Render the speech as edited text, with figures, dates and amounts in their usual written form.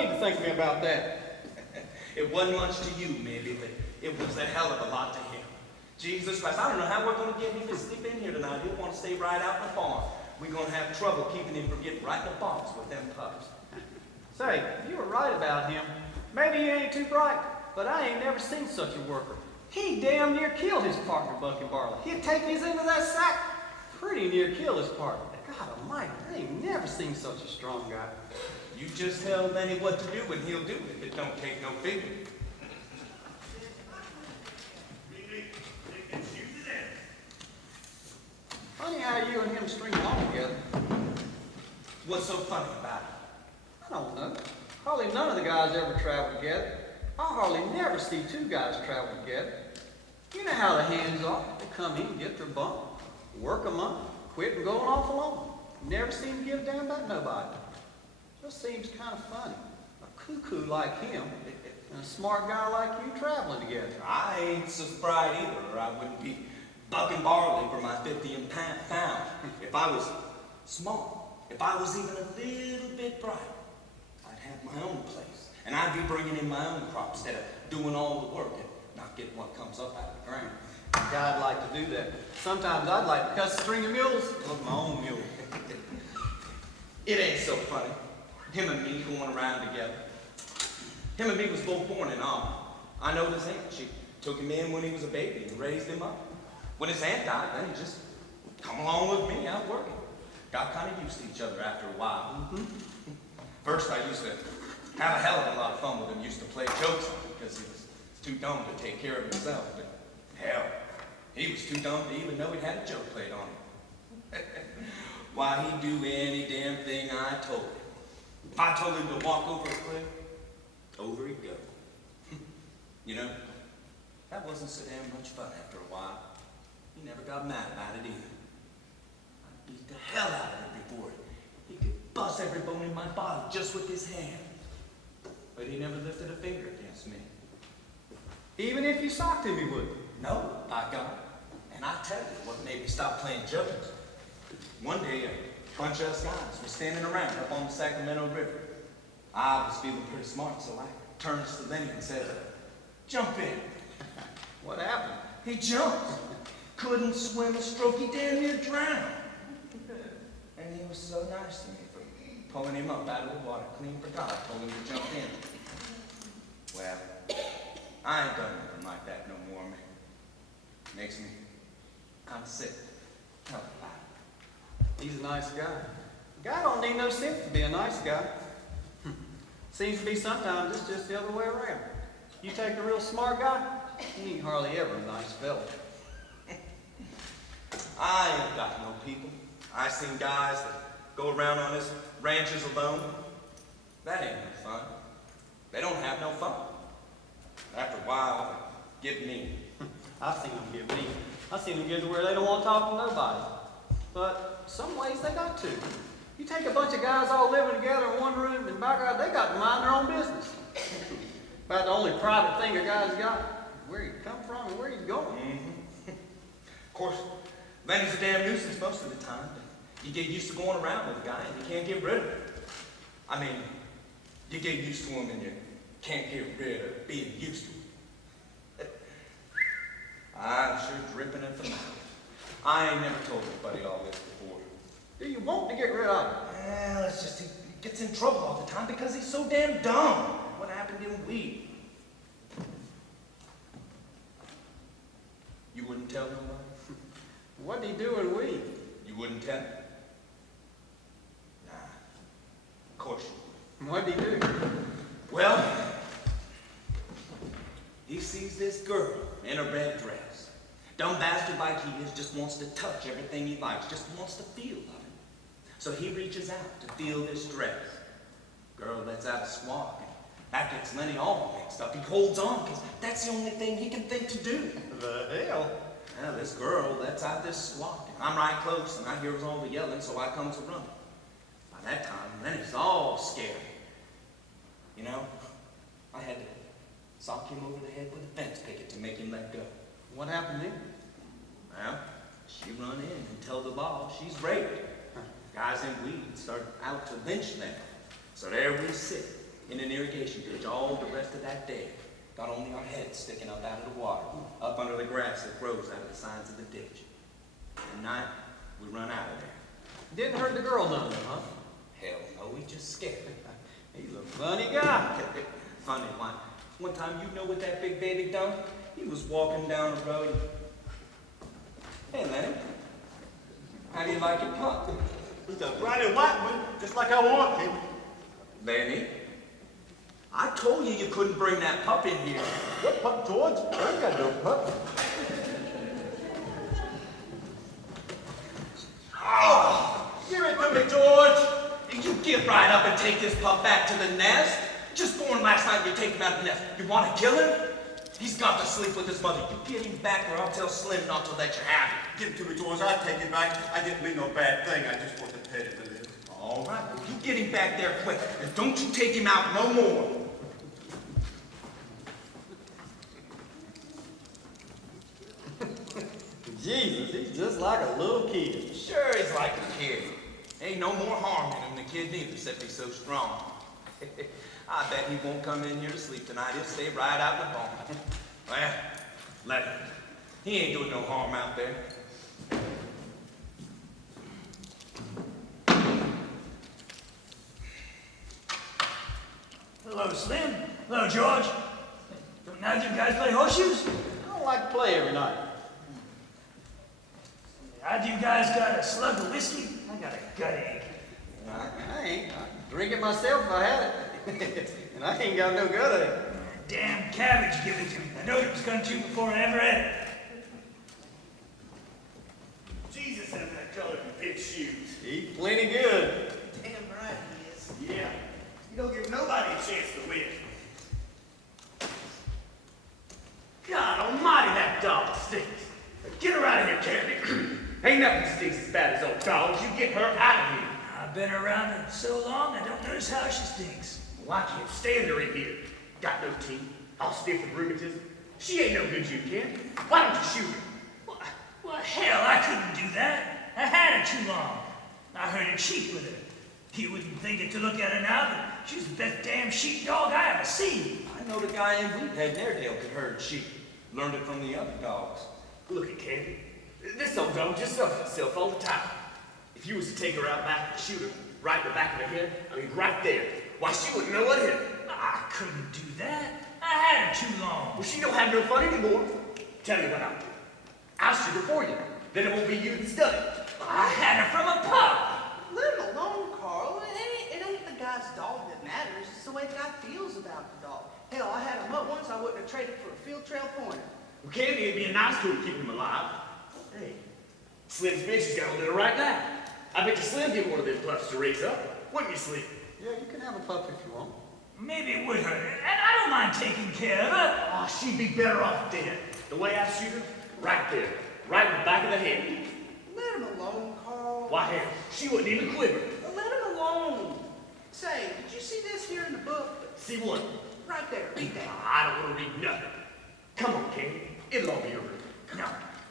need to thank me about that. It wasn't much to you, maybe, but it was a hell of a lot to him. Jesus Christ, I don't know how we're going to get him to sleep in here tonight. He'll want to stay right out in the barn. We're going to have trouble keeping him from getting right in the box with them pups. Say, you were right about him. Maybe he ain't too bright, but I ain't never seen such a worker. He damn near killed his partner, Bucky Barley. He'd take his end of that sack, pretty near kill his partner. God almighty, I ain't never seen such a strong guy. You just tell Lenny what to do and he'll do it. It don't take no figure. Funny how you and him string along together. What's so funny about it? I don't know. Hardly none of the guys ever travel together. I hardly never see two guys travel together. You know how the hands are. They come in, get their bump, work a month, quit and going off alone. Never seem to give a damn about nobody. Just seems kind of funny. A cuckoo like him and a smart guy like you traveling together. I ain't so bright either, or I wouldn't be bucking barley for my 50th pound. If I was smart, if I was even a little bit bright, I'd have my own place. And I'd be bringing in my own crop instead of doing all the work and not getting what comes up out of the ground. Yeah, I'd like to do that. Sometimes I'd like to cut a string of mules with my own mule. It ain't so funny. Him and me going around together. Him and me was both born in Auburn. I know his aunt. She took him in when he was a baby and raised him up. When his aunt died, then he just come along with me out working. Got kind of used to each other after a while. First, I used to have a hell of a lot of fun with him. Used to play jokes on him because he was too dumb to take care of himself. But hell, he was too dumb to even know he had a joke played on him. Why, he'd do any damn thing I told him. If I told him to walk over a cliff, over he'd go. You know, that wasn't so damn much fun after a while. He never got mad about it either. I beat the hell out of him before he could bust every bone in my body just with his hand. But he never lifted a finger against me. Even if you socked him, he would. No, by God. And I tell you what made me stop playing jokes. One day, a bunch of us guys were standing around up on the Sacramento River. I was feeling pretty smart, so I turned to Lenny and said, "Jump in." What happened? He jumped. Couldn't swim a stroke, he damn near drowned. And he was so nice to me for pulling him up out of the water. Clean forgot I told him to jump in. Well, I ain't done nothing like that no more, man. Makes me kind of sick. Tell me about it. He's a nice guy. A guy don't need no sense to be a nice guy. Seems to be sometimes it's just the other way around. You take a real smart guy, he ain't hardly ever a nice fella. I ain't got no people. I seen guys that go around on his ranches alone. That ain't no fun. They don't have no fun. After a while, they get mean. I've seen them get mean. I've seen them get to where they don't want to talk to nobody. But some ways they got to. You take a bunch of guys all living together in one room, and by God, they got to mind their own business. About the only private thing a guy's got, where he come from and where he's going. Of course, Lenny's a damn nuisance most of the time. But you get used to going around with a guy and you can't get rid of him. I mean, you get used to him and you can't get rid of being used to him. I'm sure dripping at the mouth. I ain't never told anybody all this before. Do you want to get rid of him? Well, it's just he gets in trouble all the time because he's so damn dumb. What happened to him, we? You wouldn't tell nobody? What'd he do in we? You wouldn't tell? Nah, of course you would. What'd he do? Well, he sees this girl in a red dress. Dumb bastard like he is just wants to touch everything he likes, just wants the feel of it. So he reaches out to feel this dress. Girl lets out a squawk, and that gets Lenny all mixed up. He holds on, because that's the only thing he can think to do. The hell? Now, this girl lets out this squawk, and I'm right close, and I hears all the yelling, so I comes a running. By that time, Lenny's all scared. You know, I had to sock him over the head with a fence picket to make him let go. What happened then? Well, she run in and tell the boss she's raped. Guys in weed start out to lynch them. So there we sit, in an irrigation ditch all the rest of that day. Got only our heads sticking up out of the water, up under the grass that grows out of the sides of the ditch. At night, we run out of there. Didn't hurt the girl none, huh? Hell no, we just scared. He's a funny guy. Funny, why? One time, you know what that big baby done? He was walking down the road. Hey, Lenny. How do you like your pup? He's a bright and white one, just like I want him. Lenny, I told you you couldn't bring that pup in here. What pup, George? I ain't got no pup. Oh, Give it to me, George. you get right up and take this pup back to the nest. Just born last night, you take him out of the nest. You want to kill him? He's got to sleep with his mother. You get him back or I'll tell Slim not to let you have him. Give it to me, George. I'll take it back. I didn't mean no bad thing. I just want to pet it a little. All right, well, you get him back there quick. And don't you take him out no more. Jesus, he's just like a little kid. Sure, he's like a kid. Ain't no more harm in him than the kid neither, except he's so strong. I bet he won't come in here to sleep tonight. He'll stay right out in the barn. Well, let him. He ain't doing no harm out there. Hello, Slim. Hello, George. Don't neither of you guys play horseshoes? I don't like to play every night. Either you guys got a slug of whiskey? I got a gut ache. I ain't. I'd drink it myself if I had it. And I ain't got no gut ache. Damn cabbage give it to me. I knowed it was coming to you before I ever had it. Jesus having that color in big shoes. He's plenty good. Damn right he is. Yeah. You don't give nobody a chance to win. God almighty, that dog stinks. Get her out of here, Candy. Ain't nothing stinks as bad as old dogs. You get her out of here. I've been around her so long, I don't notice how she stinks. Well, I can't stand her in here. Got no teeth, all stiff with rheumatism. She ain't no good, you can. Why don't you shoot her? Well, hell, I couldn't do that. I had her too long. I heard her cheat with her. You wouldn't think it to look at her now, but she's the best damn sheepdog I ever seen. I know the guy in Bluehead and Airedale could herd sheep. Learned it from the other dogs. Look at Candy. This old dog just suffers itself all the time. If you was to take her out back and shoot her right in the back of the head, I mean right there, why she wouldn't know what hit her. I couldn't do that. I had her too long. Well, she don't have no fun anymore. Tell you what I'll do. I'll shoot her for you. Then it won't be you that's done it. I had her from a pup. Let him alone, Carl. It ain't the guy's dog that matters. It's the way the guy feels about the dog. Hell, I had him up once. I wouldn't have traded for a field trail pointer. Well, Candy would be a nice tool to keep him alive. Hey, Slim's bitch has got a litter right now. I bet you Slim give one of them pups to raise up. Wouldn't you, Slim? Yeah, you can have a pup if you want. Maybe it would hurt her, and I don't mind taking care of her. Oh, she'd be better off dead. The way I shoot her, right there, right in the back of the head. Let him alone, Carl. Why, hell, she wouldn't even quiver. Let him alone. Say, did you see this here in the book? See what? Right there. Read that. I don't want to read nothing. Come on, Candy. It'll all be all right.